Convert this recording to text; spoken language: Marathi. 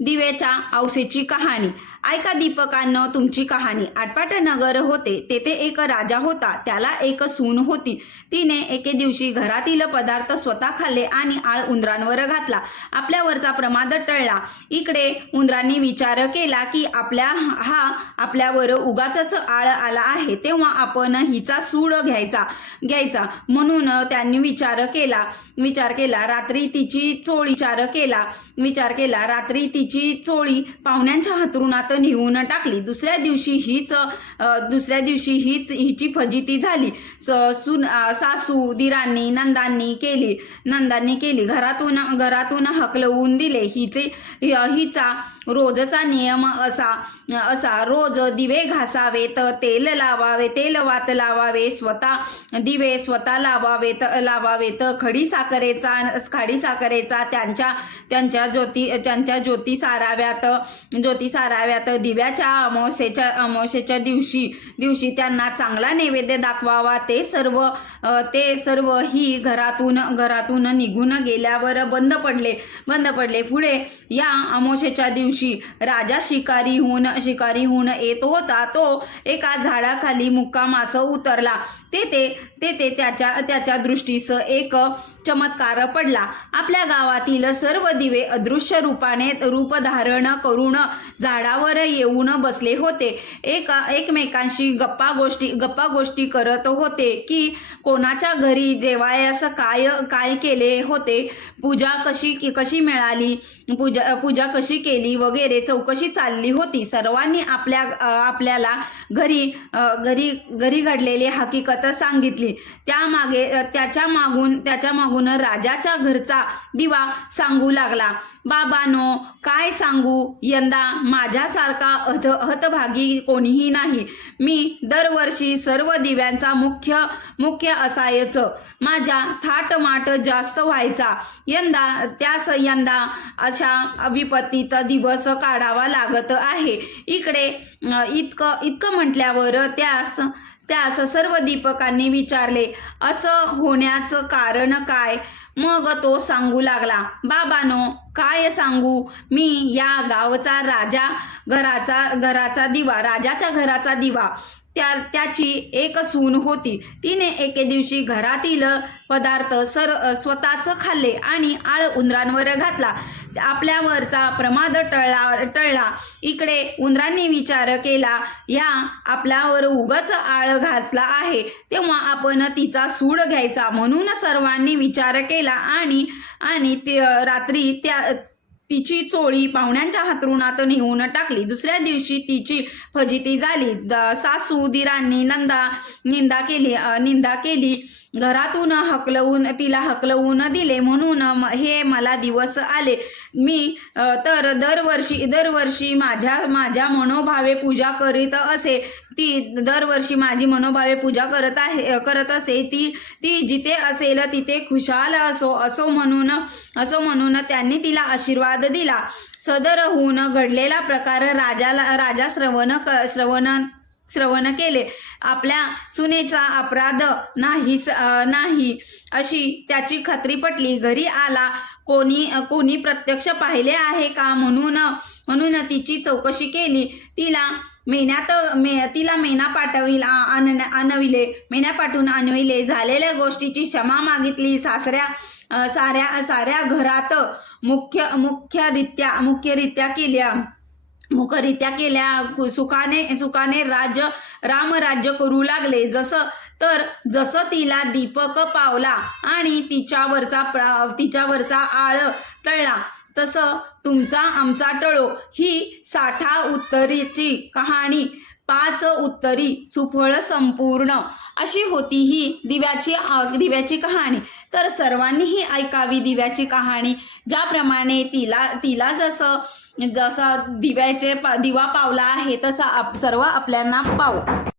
दिव्याच्या औसेची कहाणी. ऐका दीपकांनो तुमची कहाणी. आटपाट नगर होते. तेथे एक राजा होता. त्याला एक सून होती. तिने एके दिवशी घरातील पदार्थ स्वतः खाल्ले आणि आळ उंदरांवर घातला. आपल्यावरचा प्रमाद टळला. इकडे उंदरांनी विचार केला की आपल्यावर उगाचच आळ आला आहे, तेव्हा आपण हिचा सूड घ्यायचा म्हणून त्यांनी विचार केला. रात्री तिची चोळी पाहुण्यांच्या हातरुणात नेऊन टाकली. दुसऱ्या दिवशी हिची फजिती झाली. सासू दिरांनी नंदांनी केली. घरातून हकलवून दिले. हिचा रोजचा नियम असा रोज दिवे घासावेत, तेल वात लावावे, स्वतः लावावेत. खडी साखरेचा त्यांच्या ज्योती साराव्यात. दिव्याच्या अमावस्येच्या दिवशी त्यांना चांगला नैवेद्य दाखवावा. ते सर्व ही घरातून निघून गेल्यावर बंद पडले. पुढे या अमावस्येच्या दिवशी राजा शिकारीहून येत होता. तो एका झाडाखाली मुक्कामास उतरला. तेथे त्याच्या दृष्टीस एक चमत्कार पडला. आपल्या गावातील सर्व दिवे अदृश्य रूप धारण करून झाडावर येऊन बसले होते. एकमेकांशी गप्पा गोष्टी करत होते की कोणाच्या घरी जेवायस काय केले होते, पूजा कशी मिळाली, पूजा कशी केली वगैरे चौकशी चालली होती. सर्वांनी आपल्याला घरी घडलेली हकीकत सांगितली. त्याच्या मागून राजाच्या घरचा दिवा सांगू लागला. बाबांनो, काय सांगू, यंदा माझ्यासारखा हतभागी कोणीही नाही. मी दरवर्षी सर्व दिव्यांचा मुख्य असायचं. माझ्या थाटमाट जास्त व्हायचा. यंदा अशा विपत्तीत दिवस काढावा लागत आहे. इकडे इतकं म्हटल्यावर त्यास सर्व दीपकांनी विचारले, असं होण्याचं कारण काय? मग तो सांगू लागला. बाबांनो, काय सांगू, मी या गावचा राजाच्या घराचा दिवा. त्याची एक सून होती. तिने एके दिवशी घरातील पदार्थ स्वतःच खाल्ले आणि आळ उंदरांवर घातला. आपल्यावरचा प्रमाद टळला. इकडे उंदरांनी विचार केला, या आपल्यावर उगाच आळ घातला आहे, तेव्हा आपण तिचा सूड घ्यायचा म्हणून सर्वांनी विचार केला आणि रात्री तिची चोळी पाहुण्यांच्या हातरुणात नेऊन टाकली. दुसऱ्या दिवशी तिची फजिती झाली. सासू दिरांनी निंदा केली. घरातून तिला हकलवून दिले म्हणून हे मला दिवस आले. मी तर दरवर्षी माझ्या मनोभावे पूजा करीत असे. ती दरवर्षी माझी मनोभावे पूजा करत असे. ती जिथे असेल तिथे खुशाल असो म्हणून त्यांनी तिला आशीर्वाद दिला. सदरहून घडलेला प्रकार राजा श्रवण केले. आपल्या सुनेचा अपराध नाही अशी त्याची खात्री पटली. घरी आला. कोणी प्रत्यक्ष पाहिले आहे का म्हणून तिची चौकशी केली. तिला मेना पाठवून आणविले. झालेल्या गोष्टीची क्षमा मागितली. साऱ्या घरात मुख्यरित्या केल्या. सुखाने रामराज्य करू लागले. जसं तिला दीपक पावला आणि तिच्यावरचा आळ टळला, तसं तुमचा आमचा टळो. ही 60 उत्तरीची कहाणी. 5 उत्तरी सुफळ संपूर्ण अशी होती ही दिव्याची कहाणी. तर सर्वांनीही ऐकावी दिव्याची कहाणी. ज्याप्रमाणे तिला जसं दिवा पावला आहे तसा सर्व आपल्यांना पावो.